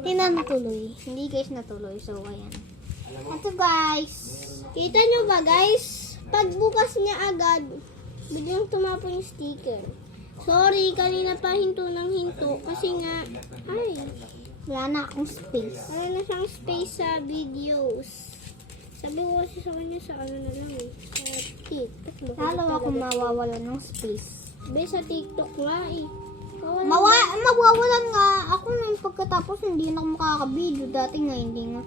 Tingnan mo tuloy. Hindi guys natuloy. So, ayan. Ito guys. Kita nyo ba guys? Pagbukas niya agad, biglang tumapon yung sticker. Sorry, kanina pa hinto ng hinto. Kasi nga, ay, wala na akong space. Wala na siyang space sa videos. Sabi ko kasi sa kanya sa ano na lang eh. Sa TikTok. Lalo akong mawawala ng space. Be, sa TikTok nga eh. Mawawalan nga. Ako nang pagkatapos hindi na ako makakabideo. Dati nga hindi na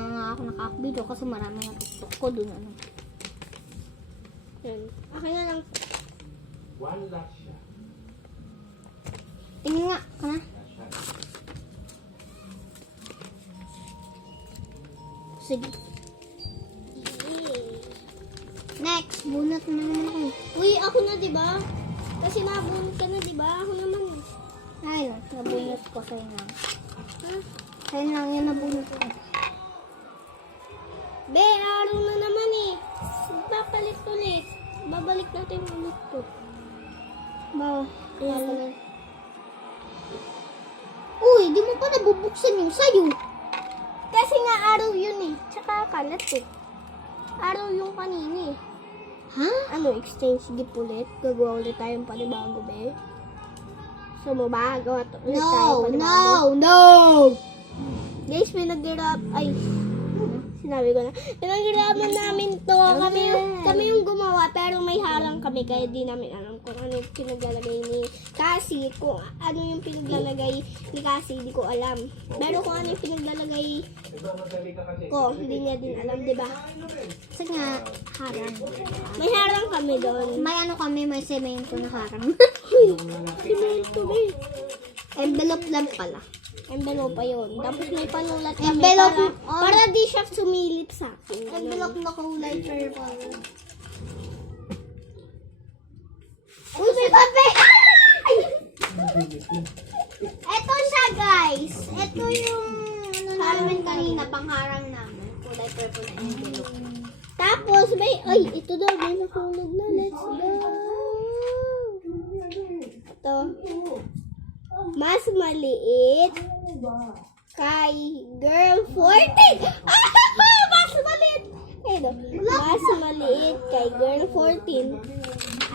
nga ako nakakabideo kasi marami ng TikTok ko dun ano. Yan. Akin na lang. One last shot. Tingin nga. Kana? Sige. Next, bunot na naman ako. Uy, ako na, diba? Kasi nabunot ka na, diba? Ako naman. Ay, nabunot ko sa'yo na. Ha? Sa'yo lang yan nabunot ko. Be, araw na naman eh. Papalit ulit. Babalik natin ulit to. Babalik. Uy, di mo pa nabubuksan yung sayo. Kasi nga araw yun eh. Tsaka kalat eh. Araw yung kanina eh. Ha? Ano, exchange gift ulit? Gagawa ulit tayong panibago, be? So, mabagawa to ulit tayo panibago. No! Guys, pinag-grab, ay, sinabi ko na. Pinag-graban namin to. Kami yung gumawa, pero may harang kami, kaya di namin alam kung ano yung pinaglalagay ni Cassie. Kung ano yung pinaglalagay ni Cassie, di ko alam. Pero kung ano yung pinaglalagay ko, hindi niya din alam, di ba? Kasi nga, harang. May harang kami doon. May ano kami, may semento na harang. Semento, ba? Envelope lang pala. Envelope pa yun. Tapos may panulat kami para di siya sumilip sa akin. Envelope na kulay purple. Uy, may papel! Ito siya, guys. Ito yung ano namin kanina, pangharang namin. Kulay purple na envelope. Tapos, ay, ito daw, may nakulog na. Let's go! Ito. Mas maliit kay girl 14. Mas maliit. Ayun, mas maliit kay girl 14.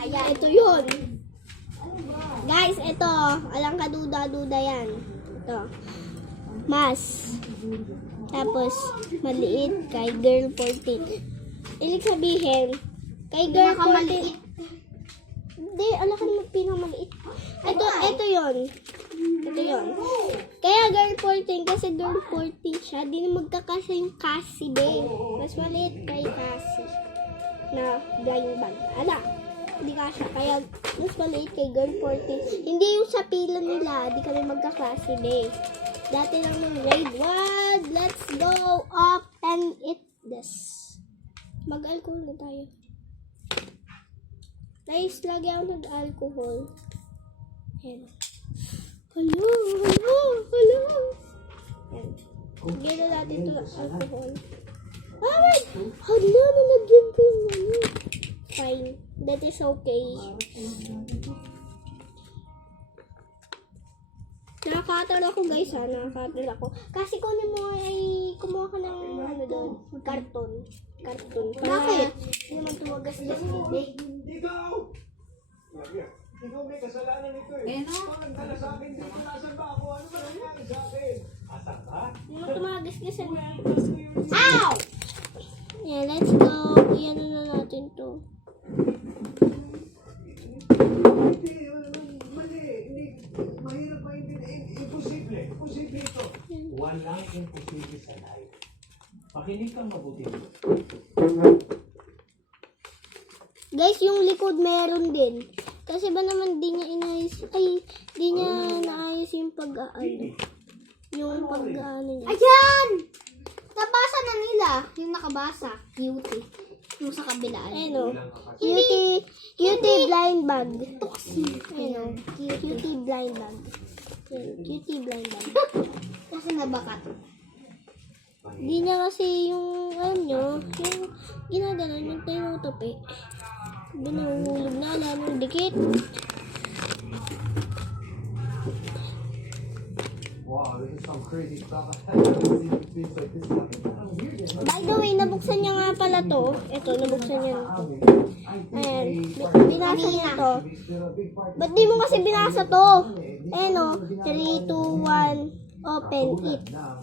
Ayan, ito yun. Guys, ito. Alang kaduda-duda yan. Ito. Mas. Tapos, maliit kay girl 14. Ibig sabihin, kay girl 14. Hindi, alam ka naman pinakamaliit. Ito yun. Ito yun. Kaya girl 14, kasi girl 14 siya, di na magkakasya yung Cassie, be. Mas maliit kay Cassie na blind bag. Hindi kasya. Kaya mas maliit kay girl 14. Hindi yung sa pila nila, di kami magkaklase, be. Dati lang ng grade 1. Let's go up and eat this. Mag-alcohol na tayo. Guys, lagi ako nag-alcohol. Ayan. Hello. Ayan. Gano'n natin ito ng alcohol. Ay! Hala, nalagyan ko yung ano. Fine. That is okay. Nakakatal ako guys ha. Nakakatal ako. Kasi kunin mo ay kumuha ka ng ano doon. Karton. Bakit? Hindi naman tumagas dyan. Ikaw! Ikaw may kasalanan nito eh. Pag nagdala sa akin dito, nasan ba ako? Ano ba nangyari sa akin? Asan ka? Hindi naman tumagas kasi. Ow! Yeah, let's go. Iyan na natin to. Hindi, mali. Hindi, mahirap maintindihan. Imposible. Imposible ito. Walang imposible sa life. Pakinig kang mabuti. Guys, yung likod meron din. Kasi ba naman di niya inayos, di niya naayos yung pag-aano. Yung pag-aano niya. Ayan! Nabasa na nila. Yung nakabasa. Cutie. Yung sa kabila. Ayun o. Cutie blind bag. Ayun o. Cutie blind bag. Cutie blind bag. Kasi nabakat. Di niya kasi yung ano, yung ginaganon, yung tinutupi. Binuhulog na lang ng dikit. Wow, this is some By the way, nabuksan niya nga pala to. Ito, nabuksan niya to. Ayan, binasa niya to. Ba't di mo kasi binasa to? Ayan o, 3, 2, 1, open it.